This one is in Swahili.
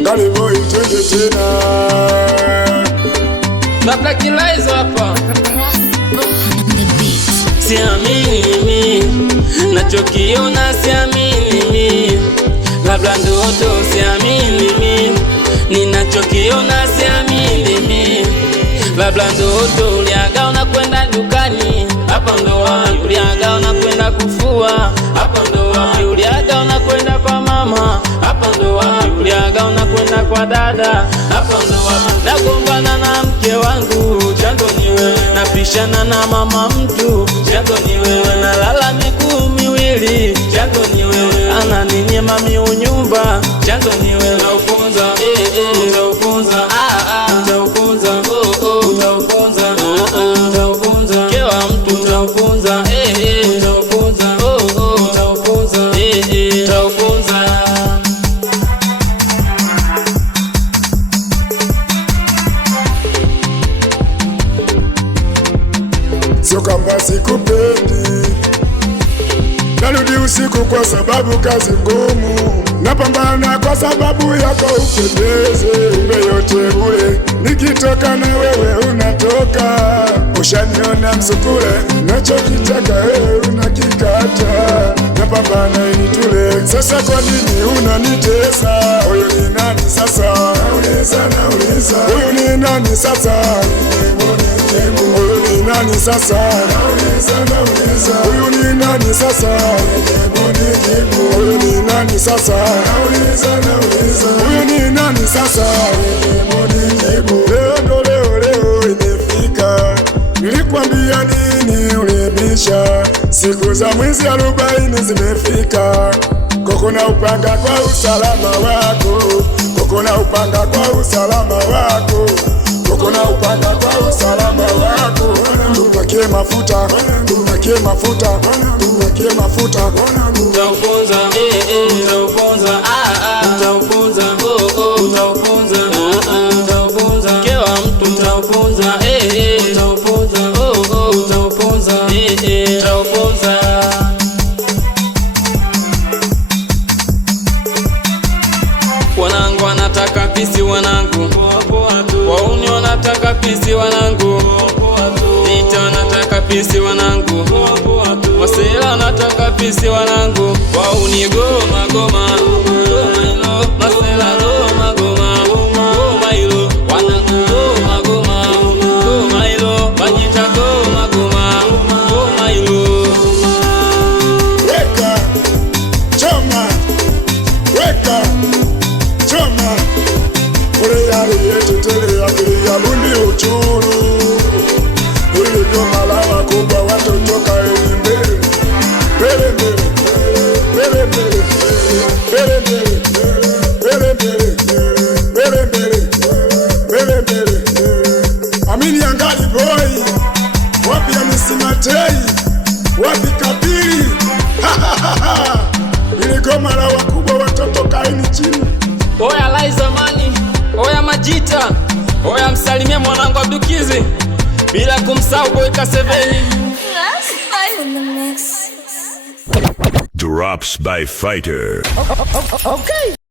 Ngale boy twende tena. Labda kilaizo hapa. Siamini mimi nachokiona, siamini mimi, labda ndoto, siamini mimi ninachokiona, siamini mimi, labda ndoto. Uliaga unakwenda dukani, hapa ndo wapi? Uliaga unakwenda kufua, hapa ndo wapi? Uliaga unakwenda kwa mama, hapa ndo wapi? Uliaga unakwenda kwa dada, hapa ndo wapi? Nagombana na mke wangu, chanzo ni wewe. Napishana na mama mtu, chanzo ni wewe. Nalala miguu miwili, chanzo ni wewe. Ananinyima unyumba, chanzo ni wewe. Utaufunza, utaufunza, utaufunza, utaufunza, utaufunza, kewa mtu utaufunza, utaufunza, utaufunza, utaufunza. Sio kama sikupendi, narudi usiku kwa sababu kazi ngumu, napambana kwa sababu yako upendeze. Kumbe yote ule, nikitoka na wewe unatoka. Ushaniona msukule, nachokitaka wewe unakikata. Napambana ili tule, sasa kwa nini unanitesa? Huyu ni nani sasa? Nauliza, huyu ni nani sasa? Huyu ni nani sasa? Nauliza, huyu ni nani sasa? Huyu ni nani sasa? Huyu ni nani sasa? Leo ndo leo imefika. Nilikwambia nini ulibisha? Siku za mwezi 40 zimefika. Koko na upanga kwa usalama wako, koko na upanga kwa usalama wako, koko na upanga kwa usalama wako. Tupakie mafuta, tupakie mafuta, tupakie mafuta. Utaufunza, utaufunza, utaufunza, utaufunza, utaufunza, kewa mtu utaufunza, utaufunza, utaufunza, utaufunza. Wanangu wanataka pisi, wanangu wauni wanataka pisi, wanangu ita wanataka pisi, wanangu masela wanataka pisi, wanangu wauni goma goma goma ilo, masela goma goma goma ilo, wanangu goma goma goma ilo, bajita goma goma goma ilo. Weka choma, weka choma, ule yale yetu tele akili ya bundi uchuru. Ili goma la wakubwa watotoka mbele, mbele mbele, mbele mbele, mbele mbele, mbele mbele, mbele mbele, mbele mbele. Amini angali boy, wapi ya misimatei, wapi kabili. Ili goma la wakubwa watotoka chini. Oya Laiza Mani, oya Majita, oya msalimie mwanangu Abdukizi, bila kumsahau boy Kaseveni. Drops by Fighter. Okay.